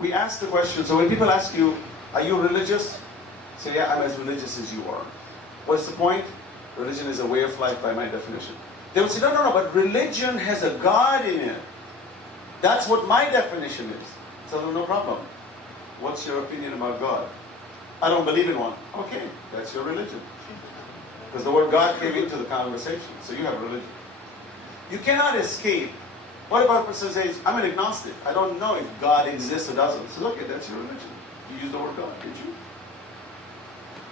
We ask the question, so when people ask you, are you religious? Say, yeah, I'm as religious as you are. What's the point? Religion is a way of life by my definition. They would say, no, but religion has a God in it. That's what my definition is. So no problem. What's your opinion about God? I don't believe in one. Okay, that's your religion. Because the word God came into the conversation, so you have religion. You cannot escape. What about a person who says, I'm an agnostic. I don't know if God exists or doesn't. So look, that's your religion. You use the word God, did you?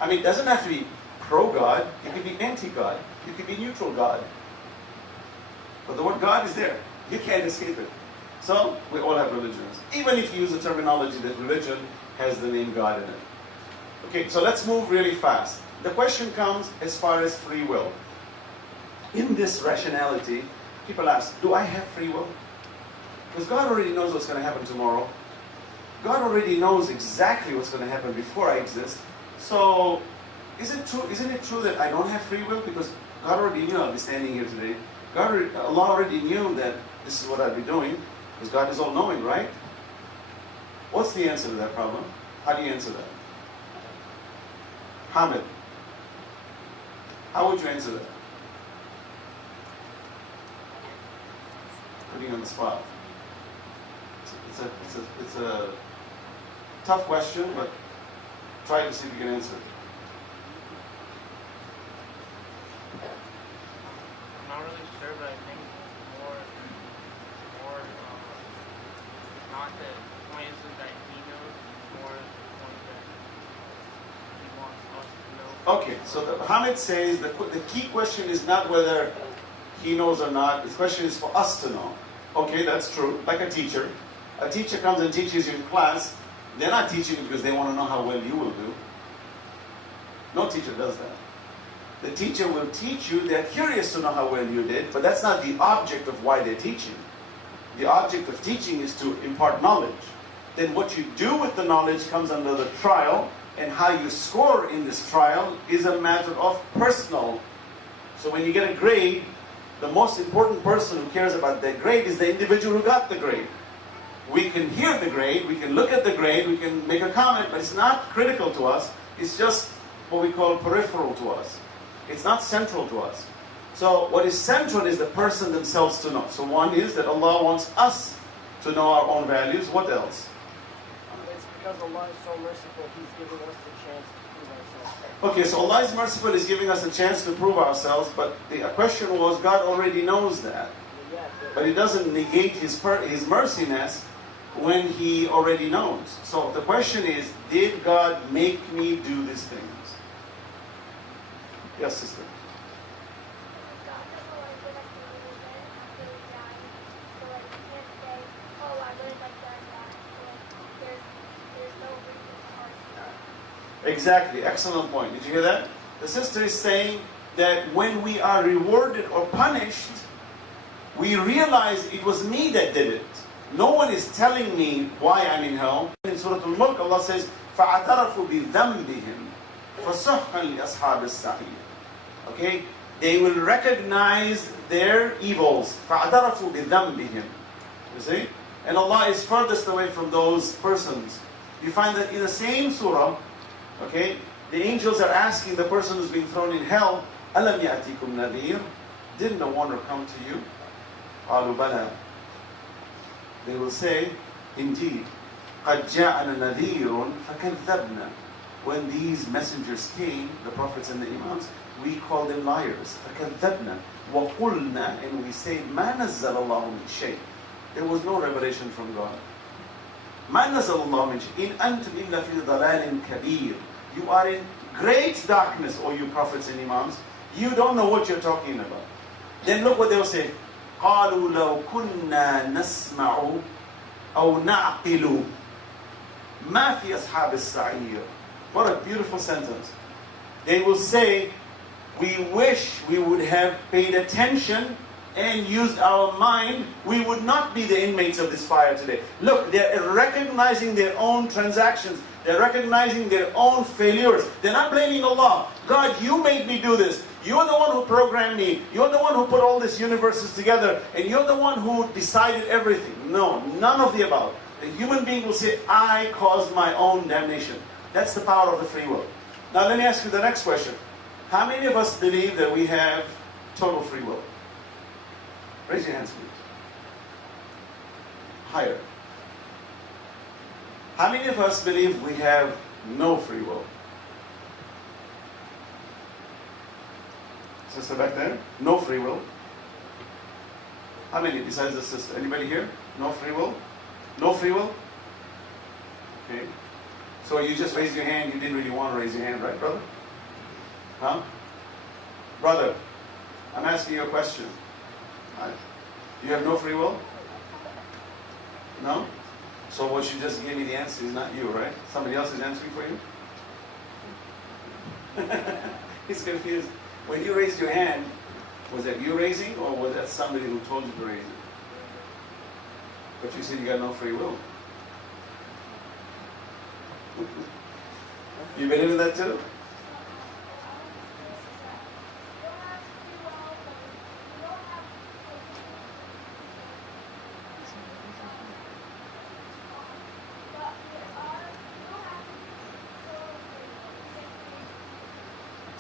I mean, it doesn't have to be pro-God. It can be anti-God. It can be neutral God. But the word God is there. You can't escape it. So, we all have religions. Even if you use the terminology that religion has the name God in it. Okay, so let's move really fast. The question comes as far as free will. In this rationality, people ask, do I have free will? Because God already knows what's going to happen tomorrow. God already knows exactly what's going to happen before I exist. So, isn't it true that I don't have free will? Because God already knew I'll be standing here today. Allah already knew that this is what I'd be doing. Because God is all-knowing, right? What's the answer to that problem? How do you answer that? Hamid, how would you answer that? Putting you on the spot. It's a tough question, but try to see if you can answer it. I'm not really sure, but I think more not the point is that he knows, more the point that he wants us to know. Okay, so Hamid says the key question is not whether he knows or not. The question is for us to know. Okay, that's true. Like a teacher. A teacher comes and teaches you in class. They're not teaching you because they want to know how well you will do. No teacher does that. The teacher will teach you. They're curious to know how well you did, but that's not the object of why they're teaching. The object of teaching is to impart knowledge. Then what you do with the knowledge comes under the trial, and how you score in this trial is a matter of personal. So when you get a grade, the most important person who cares about that grade is the individual who got the grade. We can hear the grade, we can look at the grade, we can make a comment, but it's not critical to us. It's just what we call peripheral to us. It's not central to us. So what is central is the person themselves to know. So one is that Allah wants us to know our own values. What else? It's because Allah is so merciful, He's giving us the chance to prove ourselves. Okay, so Allah is merciful, is giving us a chance to prove ourselves, but the question was, God already knows that. But He doesn't negate His merciness when He already knows. So the question is, did God make me do these things? Yes, sister. Exactly, excellent point. Did you hear that? The sister is saying that when we are rewarded or punished, we realize it was me that did it. No one is telling me why I'm in hell. In Surah Al-Mulk, Allah says, فَاعْتَرَفُوا بِذَنْبِهِمْ فَسُحْقًا لِأَصْحَابِ السَّعِيرِ. Okay? They will recognize their evils. فَاعْتَرَفُوا بِذَنْبِهِمْ. You see? And Allah is furthest away from those persons. You find that in the same surah, okay, the angels are asking the person who's being thrown in hell, أَلَمْ يَأْتِكُمْ نَذِيرٌ? Didn't the warner come to you? قَالُوا بَلَى. They will say, indeed, قَدْ جَاءَنَا نَذِيرٌ فَكَذَّبْنَا. When these messengers came, the prophets and the imams, we call them liars. فَكَذَّبْنَا وَقُلْنَا. And we say, مَا نَزَّلَ اللَّهُ مِنْ شَيْءٍ. There was no revelation from God. مَا نَزَّلَ اللَّهُ مِنْ شَيْءٍ إِنْ أَنْتُمْ إِلَّا فِي ضَلَالٍ كَبِيرٍ. You are in great darkness, O you prophets and imams. You don't know what you're talking about. Then look what they will say. قالوا لو كنا نسمع أو نعقل ما في أصحاب السعير. What a beautiful sentence. They will say, we wish we would have paid attention and used our mind, we would not be the inmates of this fire today. Look, they're recognizing their own transactions. They're recognizing their own failures. They're not blaming Allah. God, you made me do this. You're the one who programmed me. You're the one who put all these universes together. And you're the one who decided everything. No, none of the above. The human being will say, I caused my own damnation. That's the power of the free will. Now let me ask you the next question. How many of us believe that we have total free will? Raise your hands, please. Higher. How many of us believe we have no free will? Sister back there? No free will. How many besides the sister? Anybody here? No free will? No free will? Okay. So you just raised your hand. You didn't really want to raise your hand, right, brother? Huh? Brother, I'm asking you a question. You have no free will? No? So what you just gave me the answer is not you, right? Somebody else is answering for you? He's confused. When you raised your hand, was that you raising or was that somebody who told you to raise it? But you said you got no free will. You believe in that too?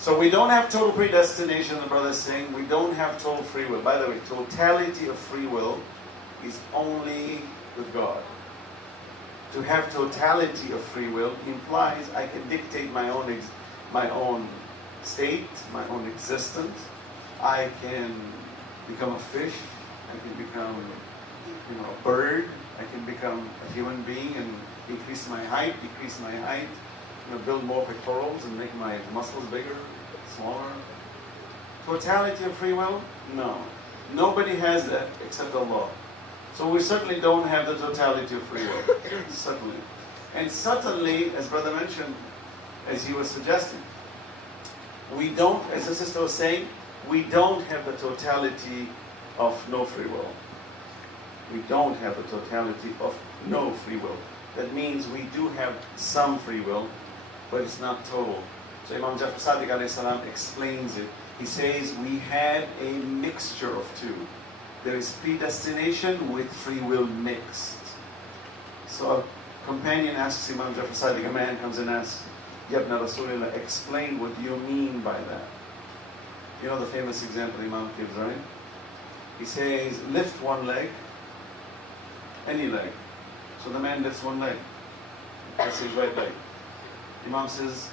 So we don't have total predestination, the brother is saying. We don't have total free will. By the way, totality of free will is only with God. To have totality of free will implies I can dictate my own state, my own existence. I can become a fish. I can become, a bird. I can become a human being and increase my height, decrease my height. Build more pectorals and make my muscles bigger, smaller. Totality of free will? No. Nobody has that except Allah. So we certainly don't have the totality of free will. Certainly. And certainly, as brother mentioned, as he was suggesting, we don't, as the sister was saying, we don't have the totality of no free will. We don't have the totality of no free will. That means we do have some free will, but it's not total. So Imam Jafar Sadiq alayhi salam explains it. He says we have a mixture of two. There is predestination with free will mixed. So a companion asks Imam Jafar Sadiq, a man comes and asks, Yabna Rasulullah, explain what you mean by that. You know the famous example Imam gives, right? He says, lift one leg, any leg. So the man lifts one leg. That's his right leg. Imam says,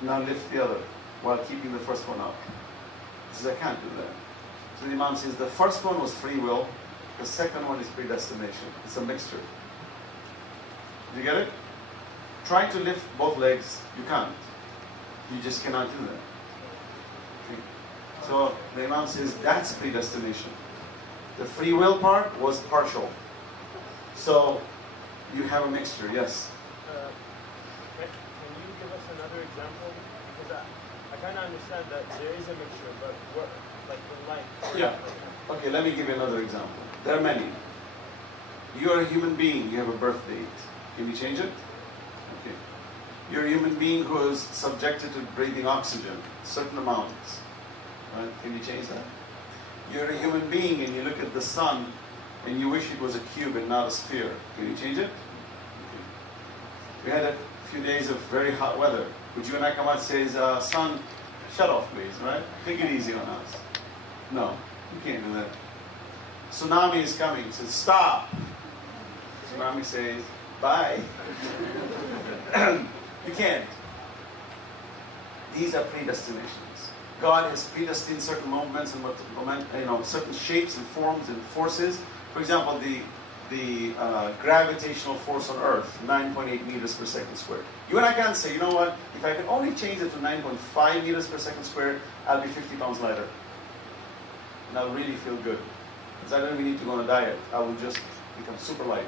now lift the other while keeping the first one up. He says, I can't do that. So the Imam says, the first one was free will, the second one is predestination. It's a mixture. Do you get it? Try to lift both legs, you can't. You just cannot do that. Okay. So the Imam says, that's predestination. The free will part was partial. So you have a mixture, yes. Can you give us another example? Because I kind of understand that there is a mixture, but what, like the light? Yeah. Okay, let me give you another example. There are many. You are a human being, you have a birth date. Can you change it? Okay. You're a human being who is subjected to breathing oxygen, certain amounts. Right? Can you change that? You're a human being and you look at the sun and you wish it was a cube and not a sphere. Can you change it? Okay. We had a few days of very hot weather. Would you and I come out and say, sun, shut off please, right? Take it easy on us. No, you can't do that. Tsunami is coming. Says, stop. Tsunami says, bye. You can't. These are predestinations. God has predestined certain movements and certain shapes and forms and forces. For example, the gravitational force on Earth, 9.8 meters per second squared. You and I can't say, you know what, if I can only change it to 9.5 meters per second squared, I'll be 50 pounds lighter. And I'll really feel good. Because I don't even need to go on a diet. I will just become super light.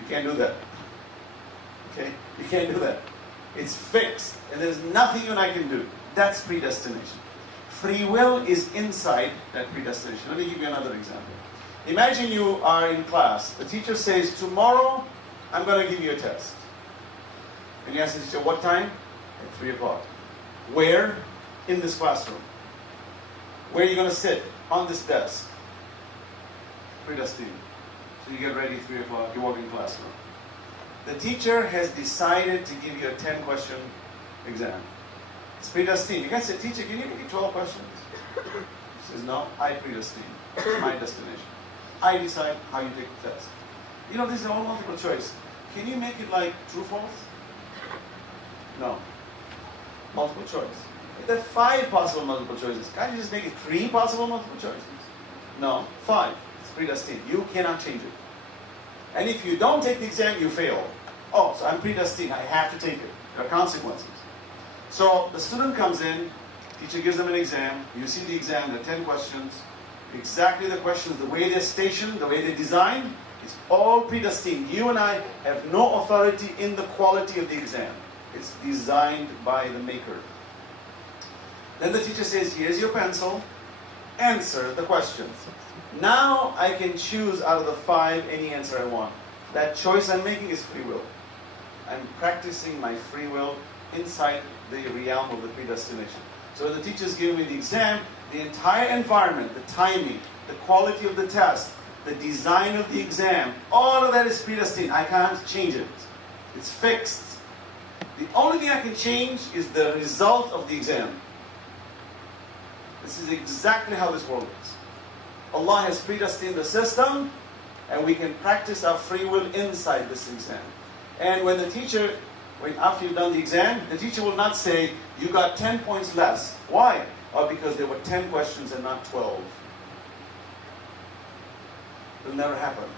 You can't do that. Okay? You can't do that. It's fixed. And there's nothing you and I can do. That's predestination. Free will is inside that predestination. Let me give you another example. Imagine you are in class. The teacher says, tomorrow I'm going to give you a test. And you ask the teacher, what time? At 3 o'clock. Where? In this classroom. Where are you going to sit? On this desk. Predestined. So you get ready 3 o'clock, you walk in classroom. The teacher has decided to give you a 10-question exam. It's predestined. You can say, teacher, can you make it 12 questions? He says, no, I predestine. It's my destination. I decide how you take the test. You know, these are all multiple choice. Can you make it like true, false? No. Multiple choice. There are 5 possible multiple choices. Can't you just make it 3 possible multiple choices? No, 5. It's predestined. You cannot change it. And if you don't take the exam, you fail. Oh, so I'm predestined. I have to take it. There are consequences. So the student comes in, teacher gives them an exam. You see the exam, there are 10 questions. Exactly the questions, the way they're stationed, the way they're designed, it's all predestined. You and I have no authority in the quality of the exam. It's designed by the maker. Then the teacher says, here's your pencil. Answer the questions. Now I can choose out of the 5 any answer I want. That choice I'm making is free will. I'm practicing my free will inside the realm of the predestination. So when the teacher's giving me the exam, the entire environment, the timing, the quality of the test, the design of the exam, all of that is predestined. I can't change it. It's fixed. The only thing I can change is the result of the exam. This is exactly how this world is. Allah has predestined the system, and we can practice our free will inside this exam. And when the teacher, after you've done the exam, the teacher will not say, you got 10 points less. Why? Or because there were 10 questions and not 12. It'll never happen.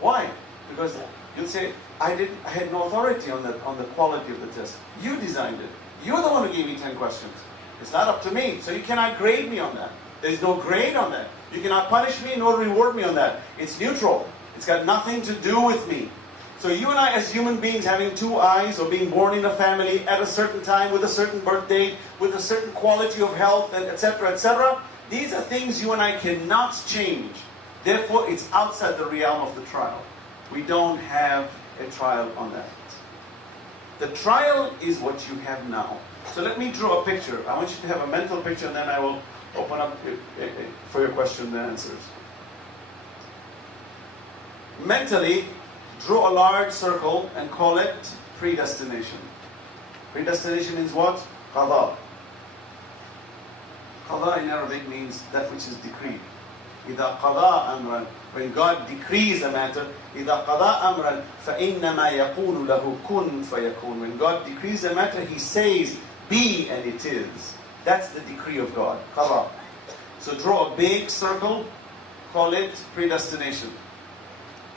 Why? Because you'll say, I had no authority on the quality of the test. You designed it. You're the one who gave me 10 questions. It's not up to me. So you cannot grade me on that. There's no grade on that. You cannot punish me nor reward me on that. It's neutral. It's got nothing to do with me. So you and I as human beings having 2 eyes or being born in a family at a certain time with a certain birth date, with a certain quality of health, and etc., etc., these are things you and I cannot change. Therefore, it's outside the realm of the trial. We don't have a trial on that. The trial is what you have now. So let me draw a picture. I want you to have a mental picture, and then I will open up for your question and answers. Mentally, draw a large circle and call it predestination. Predestination is what? Qada. Qada in Arabic means that which is decreed. إِذَا قَضَى أَمْرًا. When God decrees a matter, إِذَا قَضَى أَمْرًا فَإِنَّمَا يَقُولُ لَهُ كُنْ فَيَكُونُ. When God decrees a matter, He says, be, and it is. That's the decree of God. Qada. So draw a big circle, call it predestination.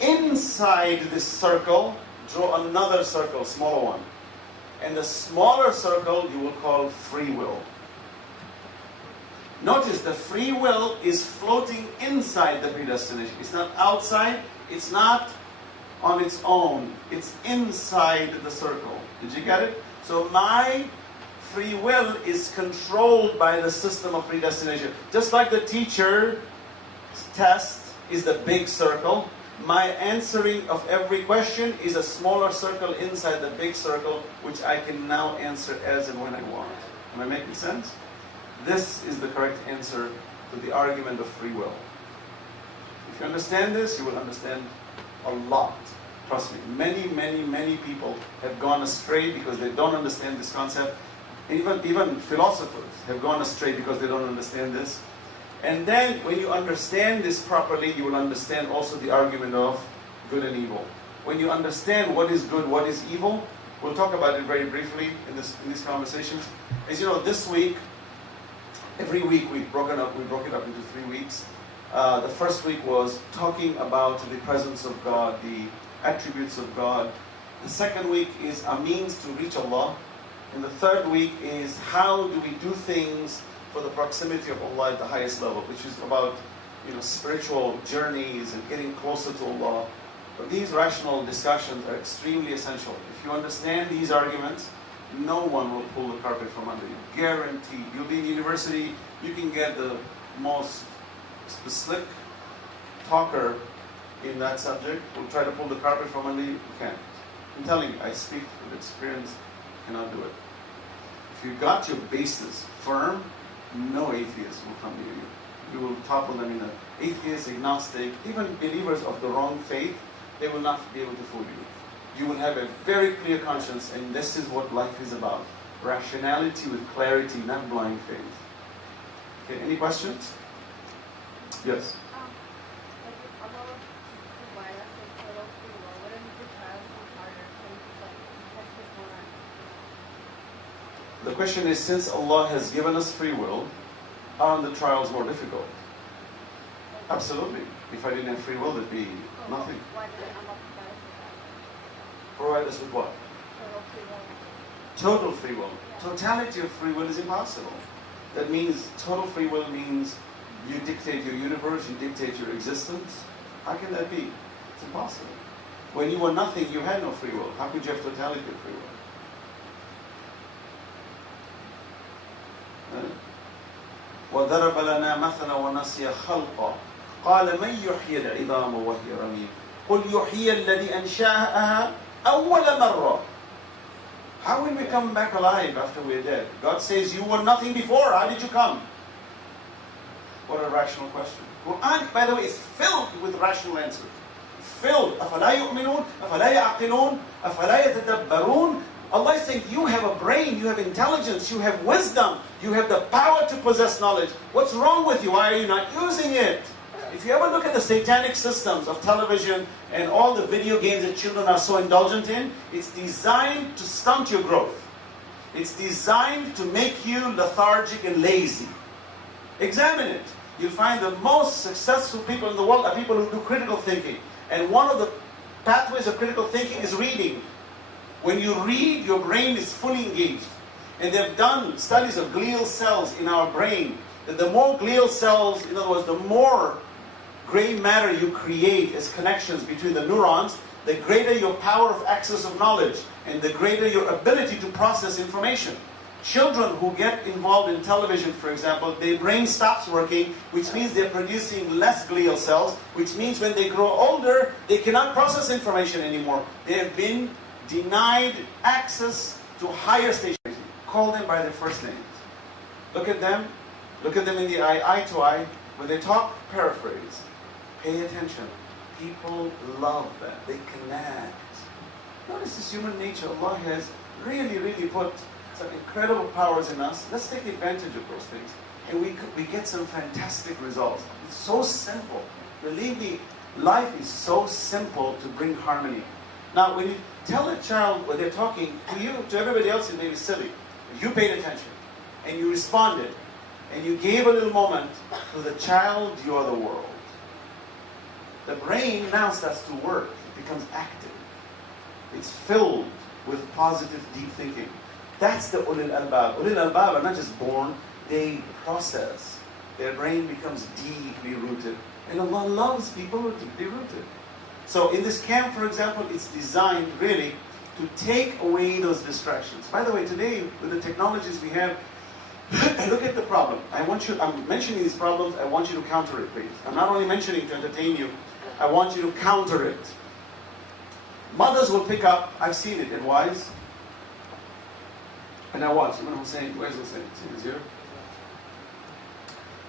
Inside this circle, draw another circle, smaller one. And the smaller circle you will call free will. Notice the free will is floating inside the predestination. It's not outside, it's not on its own. It's inside the circle. Did you get it? So my free will is controlled by the system of predestination. Just like the teacher's test is the big circle, my answering of every question is a smaller circle inside the big circle, which I can now answer as and when I want. Am I making sense? This is the correct answer to the argument of free will. If you understand this, you will understand a lot. Trust me, many people have gone astray because they don't understand this concept. Even philosophers have gone astray because they don't understand this. And then when you understand this properly, you will understand also the argument of good and evil. When you understand what is good, what is evil, we'll talk about it very briefly in these conversations. As you know, this week, every week we broke it up into 3 weeks. The first week was talking about the presence of God, the attributes of God. The second week is a means to reach Allah. And the third week is how do we do things for the proximity of Allah at the highest level, which is about spiritual journeys and getting closer to Allah. But these rational discussions are extremely essential. If you understand these arguments, no one will pull the carpet from under you. Guaranteed. You'll be in university, you can get the most slick talker in that subject will try to pull the carpet from under you. You can't. I'm telling you, I speak with experience, you cannot do it. If you got your basis firm, no atheist will come near you. You will topple them in an atheist, agnostic, even believers of the wrong faith. They will not be able to fool you. You will have a very clear conscience, and this is what life is about. Rationality with clarity, not blind faith. Okay, any questions? Yes. Like if Allah provides us with total free will, what if the child is harder to protect his moral? The question is, since Allah has given us free will, aren't the trials more difficult? Absolutely. If I didn't have free will, there'd be nothing. Why did Allah provide us with that? Provide us with what? Total free will. Total free will. Totality of free will is impossible. That means total free will means you dictate your universe, you dictate your existence. How can that be? It's impossible. When you were nothing, you had no free will. How could you have totality of free will? وَضَرَبَ لَنَا مَثَلًا وَنَسِيَ خَلْقًا قَالَ مَنْ يُحْيِي الْعِظَامَ وَهِيَ رَمِيمٌ قُلْ يُحْيِي الَّذِي أَنْشَأَهَا أَوَّلَ مَرَّةٍ. How will we come back alive after we're dead? God says, you were nothing before. How did you come? What a rational question. Quran, by the way, is filled with rational answers. Filled. أَفَلَا يُؤْمِنُونَ أَفَلَا يَعْقِلُونَ أَفَلَا يَتَدَبَّرُونَ. Allah is saying, you have a brain, you have intelligence, you have wisdom, you have the power to possess knowledge. What's wrong with you? Why are you not using it? If you ever look at the satanic systems of television and all the video games that children are so indulgent in, it's designed to stunt your growth. It's designed to make you lethargic and lazy. Examine it. You'll find the most successful people in the world are people who do critical thinking. And one of the pathways of critical thinking is reading. When you read, your brain is fully engaged. And they've done studies of glial cells in our brain. That the more glial cells, in other words, the more gray matter you create as connections between the neurons, the greater your power of access of knowledge and the greater your ability to process information. Children who get involved in television, for example, their brain stops working, which means they're producing less glial cells, which means when they grow older, they cannot process information anymore. They have been denied access to higher stages. Call them by their first names. Look at them in the eye to eye. When they talk, paraphrase. Pay attention. People love that. They connect. Notice this human nature. Allah has really, really put some incredible powers in us. Let's take advantage of those things. And we get some fantastic results. It's so simple. Believe me, life is so simple to bring harmony. Now, when you tell a child when they're talking to you, to everybody else, it may be silly. If you paid attention and you responded and you gave a little moment to the child, you are the world. The brain now starts to work. It becomes active. It's filled with positive, deep thinking. That's the ulil albab. Ulil albab are not just born, they process. Their brain becomes deeply rooted. And Allah loves people who are deeply rooted. So in this camp, for example, it's designed really to take away those distractions. By the way, today, with the technologies we have, look at the problem. I'm mentioning these problems, I want you to counter it, please. I'm not only mentioning to entertain you, I want you to counter it. Mothers will pick up, I've seen it in Wise, and I watch. Ibn Hussein, where's Hussein? Is here?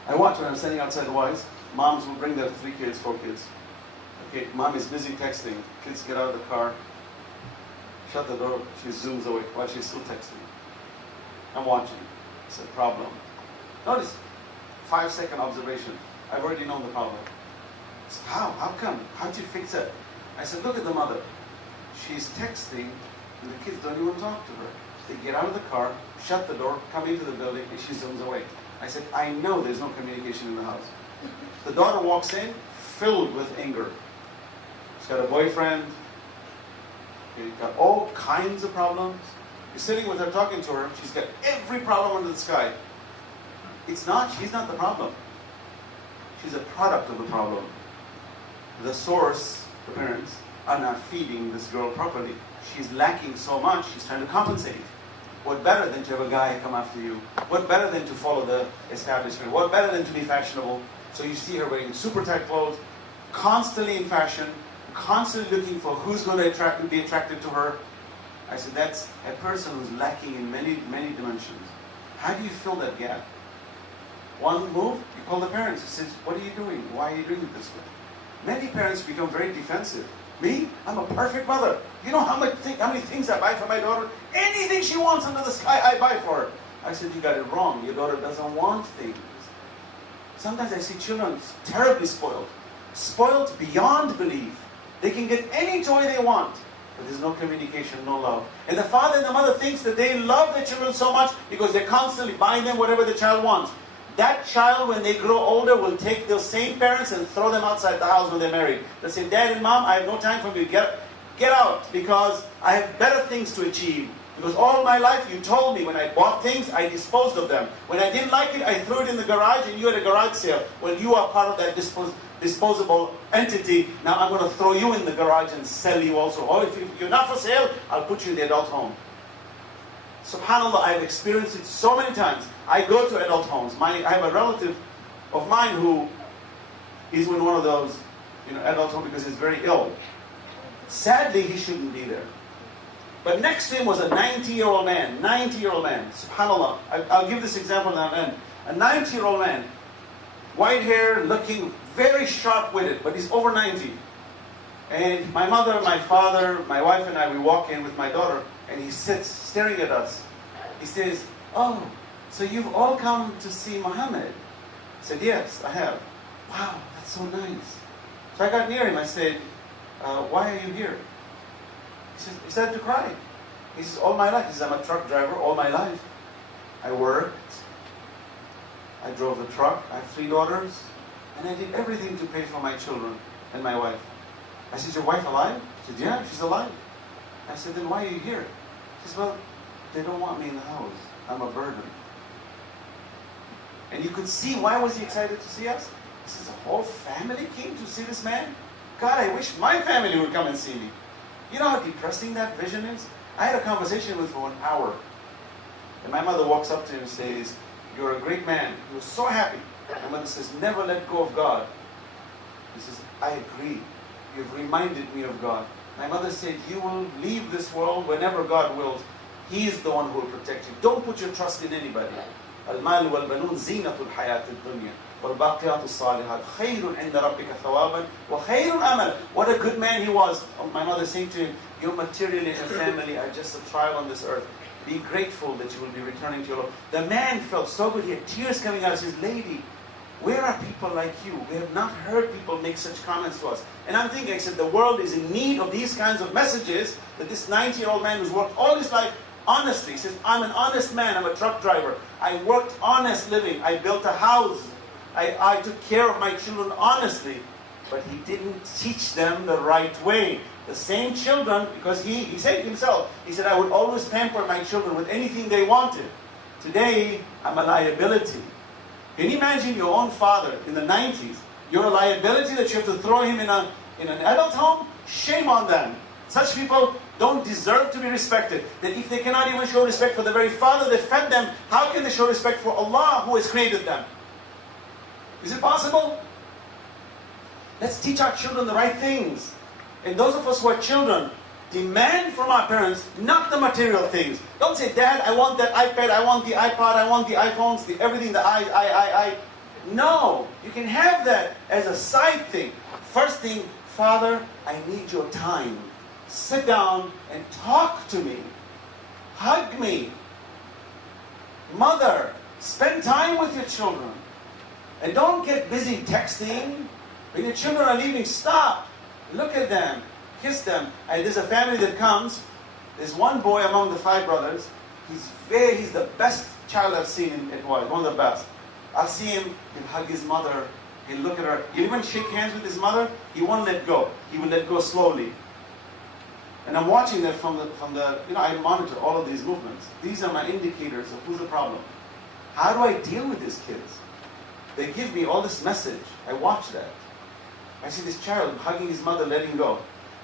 I watch when I'm standing outside Wise, moms will bring their 3 kids, 4 kids. Okay, mom is busy texting. Kids get out of the car, shut the door, she zooms away while she's still texting. I'm watching. It's a problem. Notice, 5-second observation. I've already known the problem. So how? How come? How did you fix it? I said, look at the mother. She's texting, and the kids don't even talk to her. They get out of the car, shut the door, come into the building, and she zooms away. I said, I know there's no communication in the house. The daughter walks in, filled with anger. She's got a boyfriend. She's got all kinds of problems. You're sitting with her, talking to her. She's got every problem under the sky. She's not the problem. She's a product of the problem. The source, the parents, are not feeding this girl properly. She's lacking so much, she's trying to compensate. What better than to have a guy come after you? What better than to follow the establishment? What better than to be fashionable? So you see her wearing super tight clothes, constantly in fashion, constantly looking for who's going to be attracted to her. I said, that's a person who's lacking in many, many dimensions. How do you fill that gap? one move, you call the parents. He says, what are you doing? Why are you doing it this way? Many parents become very defensive. Me? I'm a perfect mother. You know how many things I buy for my daughter? Anything she wants under the sky, I buy for her. I said, you got it wrong. Your daughter doesn't want things. Sometimes I see children terribly spoiled. Spoiled beyond belief. They can get any toy they want. But there's no communication, no love. And the father and the mother thinks that they love their children so much because they're constantly buying them whatever the child wants. That child, when they grow older, will take those same parents and throw them outside the house when they're married. They'll say, Dad and Mom, I have no time for you. Get out, because I have better things to achieve. Because all my life you told me when I bought things, I disposed of them. When I didn't like it, I threw it in the garage and you had a garage sale. Well, you are part of that disposable entity. Now I'm going to throw you in the garage and sell you also. Or if you're not for sale, I'll put you in the adult home. SubhanAllah, I've experienced it so many times. I go to adult homes. I have a relative of mine who is in one of those adult homes because he's very ill. Sadly, he shouldn't be there. But next to him was a 90-year-old man. 90-year-old man. SubhanAllah. I'll give this example now and then. A 90-year-old man. White hair, looking very sharp-witted, but he's over 90. And my mother, my father, my wife and I, we walk in with my daughter, and he sits staring at us. He says, oh, so you've all come to see Muhammad? I said, yes, I have. Wow, that's so nice. So I got near him. I said, why are you here? He started to cry. He says, all my life. He says, I'm a truck driver all my life. I worked. I drove the truck. I have 3 daughters. And I did everything to pay for my children and my wife. I said, your wife alive? He said, yeah, she's alive. I said, then why are you here? He says, well, they don't want me in the house. I'm a burden. And you could see, why was he excited to see us? He says, the whole family came to see this man? God, I wish my family would come and see me. You know how depressing that vision is? I had a conversation with him for an hour. And my mother walks up to him and says, you're a great man. He was so happy. My mother says, never let go of God. He says, I agree. You've reminded me of God. My mother said, you will leave this world whenever God wills. He is the one who will protect you. Don't put your trust in anybody. المال والبنون زينة الحياة الدنيا والباقيات الصالحات خير عند ربك ثوابا وخير أمل. What a good man he was. My mother saying to him, your material and your family are just a trial on this earth. Be grateful that you will be returning to your Lord. The man felt so good. He had tears coming out. He says, lady, where are people like you? We have not heard people make such comments to us. And I'm thinking, I said, the world is in need of these kinds of messages that this 90-year-old man who's worked all his life honestly. He says, I'm an honest man. I'm a truck driver. I worked honest living. I built a house. I took care of my children honestly. But he didn't teach them the right way. The same children, because he said himself, he said, I would always pamper my children with anything they wanted. Today, I'm a liability. Can you imagine your own father in the 90s? You're a liability that you have to throw him in an adult home? Shame on them. Such people don't deserve to be respected. That if they cannot even show respect for the very father that fed them, how can they show respect for Allah who has created them? Is it possible? Let's teach our children the right things. And those of us who are children, demand from our parents, not the material things. Don't say, Dad, I want that iPad, I want the iPod, I want the iPhones, everything, No, you can have that as a side thing. First thing, Father, I need your time. Sit down and talk to me. Hug me. Mother, spend time with your children. And don't get busy texting. When your children are leaving, stop. Look at them. Kiss them. And there's a family that comes. There's one boy among the 5 brothers. He's the best child I've seen in Hawaii. One of the best. I'll see him. He'll hug his mother. He'll look at her. He'll even shake hands with his mother. He won't let go. He will let go slowly. And I'm watching that from the I monitor all of these movements. These are my indicators of who's the problem. How do I deal with these kids? They give me all this message. I watch that. I see this child hugging his mother, letting go.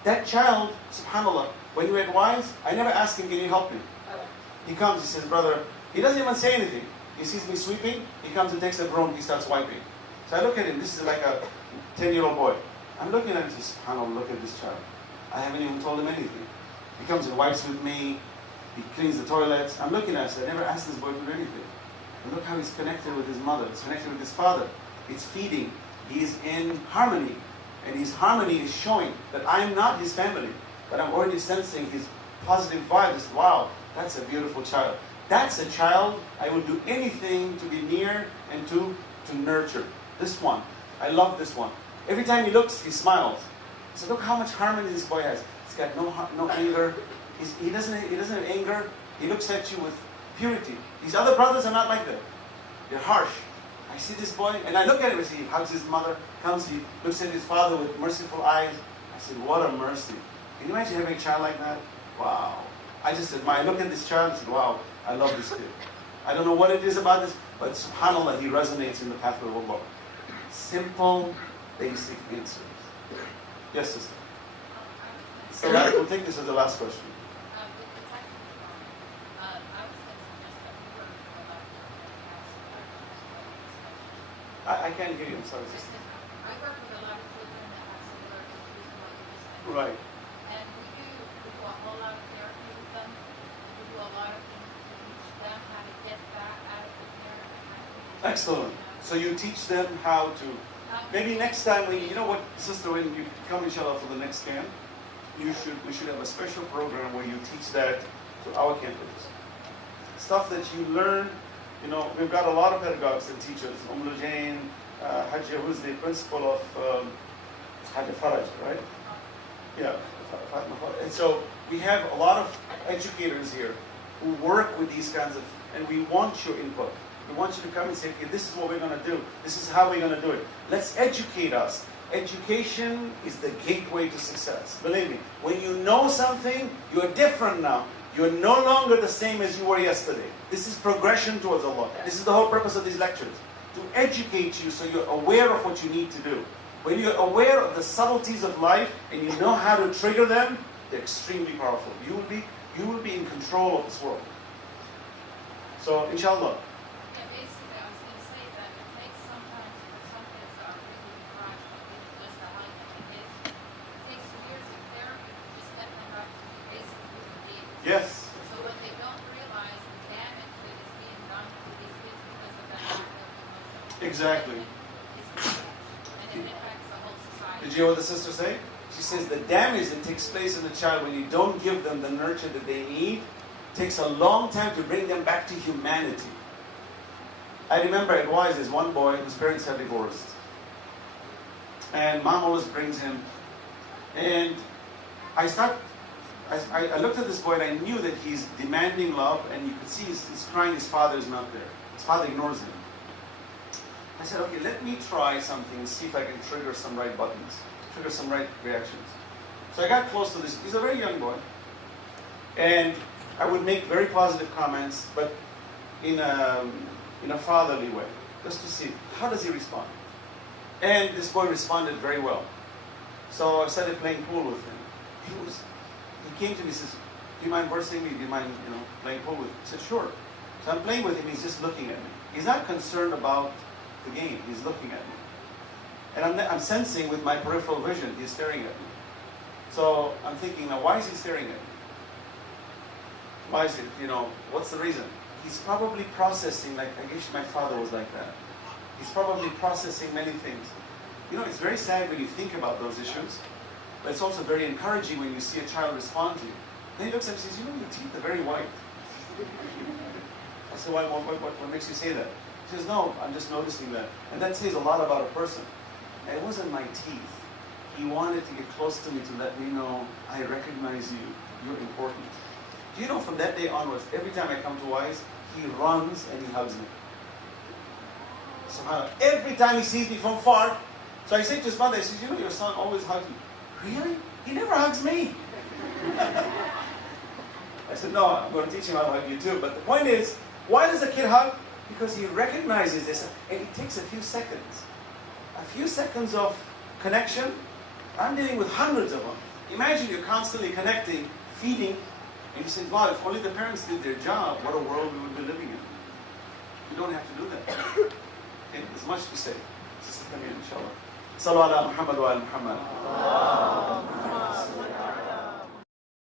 That child, subhanAllah, when we went wise, I never asked him, can you help me? He comes, he says, brother, he doesn't even say anything. He sees me sweeping, he comes and takes a broom, he starts wiping. So I look at him, this is like a 10-year-old boy. I'm looking at him, and say, subhanAllah, look at this child. I haven't even told him anything. He comes and wipes with me, he cleans the toilets. I'm looking at him, I never asked this boy to do anything. And look how he's connected with his mother. He's connected with his father. He's feeding. He's in harmony. And his harmony is showing that I'm not his family, but I'm already sensing his positive vibes. Wow, that's a beautiful child. That's a child I would do anything to be near and to nurture. This one. I love this one. Every time he looks, he smiles. So look how much harmony this boy has. He's got no anger. He doesn't have anger. He looks at you with purity. These other brothers are not like that. They're harsh. I see this boy, and I look at him as he hugs his mother, comes, he looks at his father with merciful eyes. I said, what a mercy. Can you imagine having a child like that? Wow. I just admire. I look at this child and said, wow, I love this kid. I don't know what it is about this, but subhanAllah, he resonates in the pathway of Allah. Simple, basic answers. Yes, sister. So we'll take this as the last question. I can't hear you. I'm sorry, sister. I work with a lot of children that have similar issues to what you just mentioned. Right. And we do a whole lot of therapy with them. We do a lot of things to teach them how to get that out of the parent. Excellent. So you teach them how to. Maybe next time, when you know what, sister, when you come inshallah for the next camp, we should have a special program where you teach that to our campers. Stuff that you learn. You know, we've got a lot of pedagogues and teachers. Jain, Hajj, who's the principal of Hajj Faraj, right? Yeah. And so we have a lot of educators here who work with these kinds of, and we want your input. We want you to come and say, okay, this is what we're going to do. This is how we're going to do it. Let's educate us. Education is the gateway to success. Believe me, when you know something, you're different now. You're no longer the same as you were yesterday. This is progression towards Allah. This is the whole purpose of these lectures. To educate you so you're aware of what you need to do. When you're aware of the subtleties of life and you know how to trigger them, they're extremely powerful. You will be in control of this world. So, inshallah. Yeah, basically, I was going to say that it takes sometimes, for some kids that are really deprived, just to help the kids, it takes years of therapy to just get them up to basic human beings. Yes. So what they don't realize the damage that is being done to these kids because of that lack of emotional Exactly. and it impacts the whole society. Did you hear what the sister say? She says the damage that takes place in the child when you don't give them the nurture that they need takes a long time to bring them back to humanity. I remember at Wise, there's one boy whose parents have divorced. And mom always brings him. And I looked at this boy and I knew that he's demanding love, and you could see he's crying, his father is not there. His father ignores him. I said, okay, let me try something and see if I can trigger some right buttons, trigger some right reactions. So I got close to this. He's a very young boy. And I would make very positive comments, but in a fatherly way, just to see how does he respond. And this boy responded very well. So I started playing pool with him. He came to me and says, do you mind versing me? Do you mind, playing pool with me? I said, sure. So I'm playing with him. He's just looking at me. He's not concerned about the game. He's looking at me. And I'm sensing with my peripheral vision, he's staring at me. So I'm thinking, now why is he staring at me? Why is it, what's the reason? He's probably processing, like, I guess my father was like that. He's probably processing many things. It's very sad when you think about those issues, but it's also very encouraging when you see a child respond to you. Then he looks at me and says, your teeth are very white. I said, what makes you say that? He says, no, I'm just noticing that. And that says a lot about a person. And it wasn't my teeth. He wanted to get close to me to let me know, I recognize you, you're important. Do you know, from that day onwards, every time I come to Wise, he runs and he hugs me. SubhanAllah. Every time he sees me from far, so I say to his mother, I says, your son always hugs me. Really? He never hugs me. I said, no, I'm going to teach him how to hug you too. But the point is, why does the kid hug? Because he recognizes this, and it takes a few seconds. A few seconds of connection. I'm dealing with hundreds of them. Imagine you're constantly connecting, feeding, and you say, wow, if only the parents did their job, what a world we would be living in. You don't have to do that. Okay, there's much to say. Sister Kamil, inshallah. Sallu ala Muhammad wa ala Muhammad.